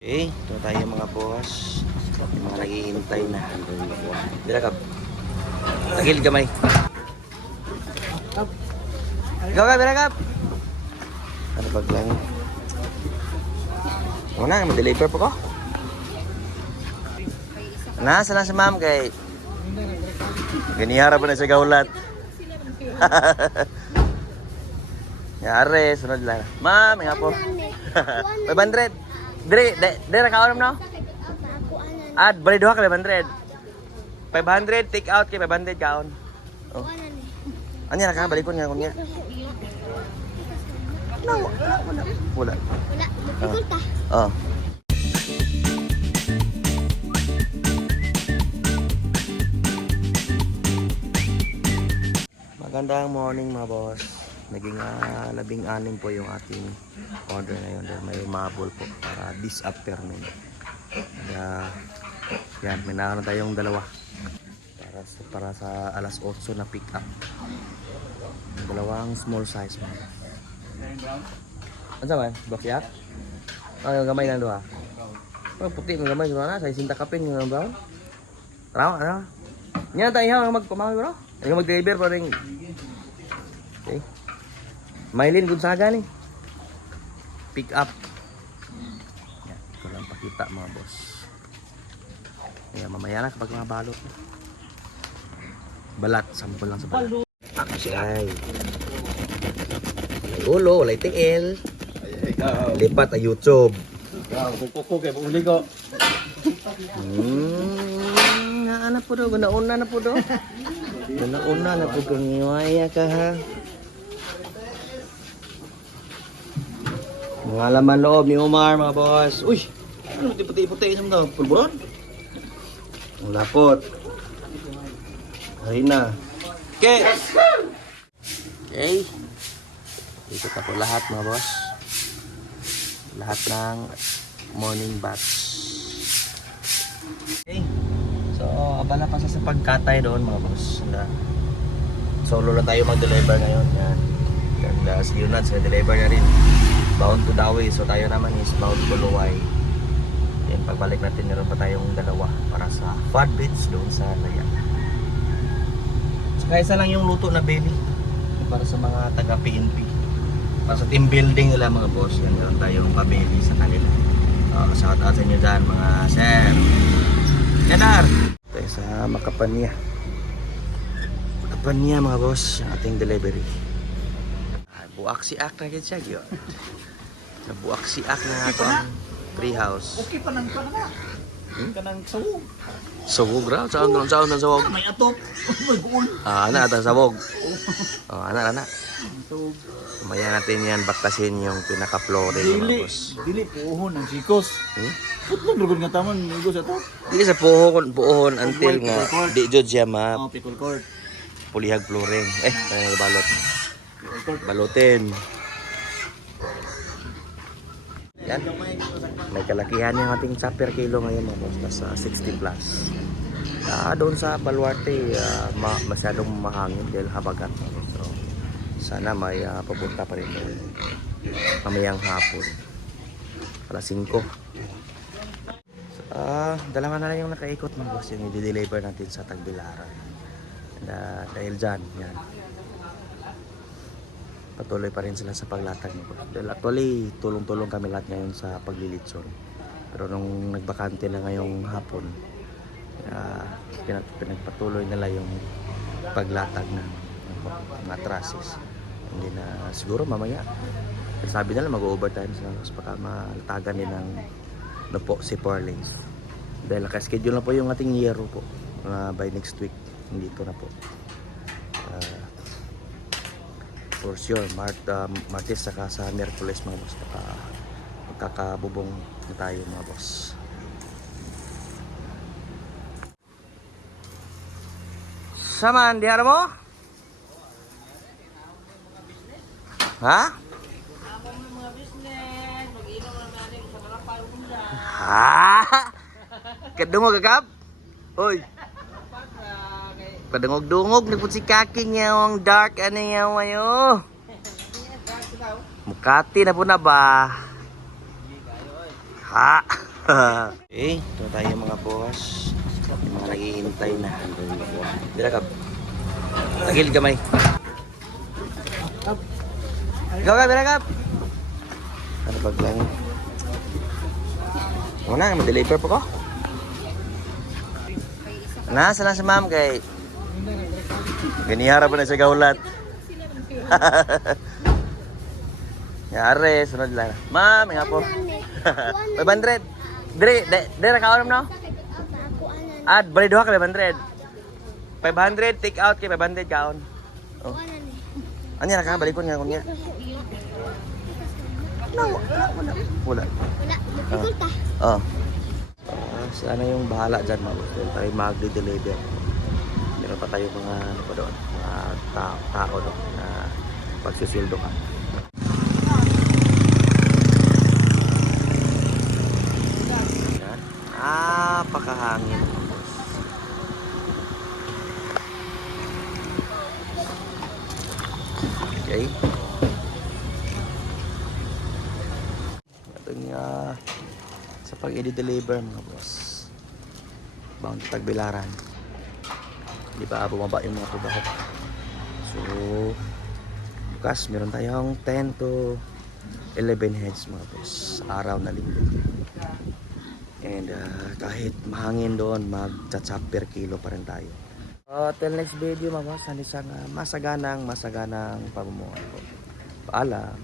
Okay, ito tayo mga boss. Yung mga naghihintay na. Birakap. Tagil kamay. Ikaw ka, birakap. Ano pag lang? Muna, mag-deliver po ko. Nasa lang si ma'am kay ganihara pa na sa gaulat. Yare, sunod lang. Ma'am, nga po. 500. Dire kaon no? Ad, bali duha ka 500. 500 take out kay 500 kaon. Oh. Anya ka balik ko niya kunya. No, wala. Wala. Bigol ka. Oh. Magandang morning mga boss. Naging 16 po yung ating order ngayon dahil may umabol po para this afternoon. Yan, may naano tayong dalawa para sa alas 8 na pick up. Dalawang small size mo. Ano ba? Bakyak? Oh, yung gamay lang doon. Oh, puti yung gamay doon na. Sa isinta kapin yung brown. Tara, ano? Yan tayo magpamahal bro. Yung mag-deliver pa rin. Okay. Maylin Gonzaga ni. Pick up. Yan, ito lang pakita mga boss. Ayan, mamaya na kapag mabalot. Balat, sample lang sa balat. Akshay. Walay ulo, walay tingil. Lipat ang YouTube. Kuko kay uli ko. Naana po do, ganauna na po do. Ganauna na po kung iwaya ka ha. Mga laman loob ni Omar mga boss. Uy! Ano puti-puti isang daw? Pulburon? Ang lapot. Harina. Okay! Okay. Dito ka po lahat mga boss. Lahat ng morning batch. Okay. So, abala pa sa pagkatay doon mga boss. Solo na tayo mag-deliver ngayon. Yan. And si Yunats, deliver na rin. Bound to Dawi, so tayo naman is bound to Luway. Then pagbalik natin, meron pa tayong dalawa para sa Fad Beach doon sa Laya. Saka isa lang yung luto na belly para sa mga taga PNP. Para sa team building nila mga boss, yan meron tayong pabeli sa kanila. Shout out sa inyo dyan mga sir. Yanar! Tayo sa Makapanya. Makapanya mga boss, yung ating delivery. Buak si Ak na siya yun. Nabuak si Ak na ako ang treehouse. Okay pa nang kana. Kanang sawog. Sawog raw? Saan ng sawog? May atop. May buol. Ana ata sawog. Ana. Sawog. Mamaya natin yan bakasin yung pinaka-flooring mga boss. Dili puhon ang sikos. Putman rugod nga taman igos ato. Dili sa puhon until nga di jud siya Oh, pickle court. pulihag flooring. Balot. Balutin. Yan. May kalakihan yung ating chopper kilo ngayon mga boss. Nasa 60 plus. Doon sa Baluarte, masyadong mahangin dahil habagat. So, sana may papunta pa rin doon. Mamayang hapon. Alas 5. So, dalawa na lang yung nakaikot mga boss. Yung i-deliver natin sa Tagbilaran. Dahil dyan, yan. Patuloy pa rin sila sa paglatag nito. Dahil actually, tulong-tulong kami lahat ngayon sa paglilitson. Pero nung nagbakante na ngayong hapon, pinagpatuloy nila yung paglatag ng mga trusses. Hindi na siguro mamaya. Sabi nila mag-overtime sila baka malatagan din ng si Porlings. Dahil nakaschedule na po yung ating yero po. By next week, dito na po. For sure, Martes saka sa Miyerkules mga boss, magkakabubong na tayo mga boss. Saman, dihara mo? Ha? Ha? Kadungog agap? Hoy. Padungog-dungog nagpun si kaking yung dark ano yung ayo. Mukati na po na ba? Ha? Okay, ito tayo mga boss. Yung mga naghihintay na. Birakap. Tagilid kamay. Ikaw ka, birakap. Ano pag lang? Ako na, ma-deliver po ko. Nasa lang si ma'am kay... Ganihara pa na sa gaulat. Yare, sunod lang. Ma'am, nga po. 500. Dire kaon no? Ad, bali duha ka 500. 500 take out kay 500 kaon. Oh. Anya ra ka balikon nga kunya. No, wala. Wala, bukol ta. Oh. Sana yung bahala dyan mga boss. Doon tayo mag-deliver. Meron pa tayo mga ano pa doon. Mga tao doon na pagsisildo ka. Yan. Napakahangin mga boss. Okay. Ito nga sa pag-i-deliver mga boss. Bound Tagbilaran. Hindi pa bumaba yung mga tubaho. So, bukas meron tayong 10 to 11 heads mga boss. Araw na linggo. And kahit mahangin doon, mag-chat per kilo pa rin tayo. Till next video mga boss, isang masaganang pamumuhay po. Paalam.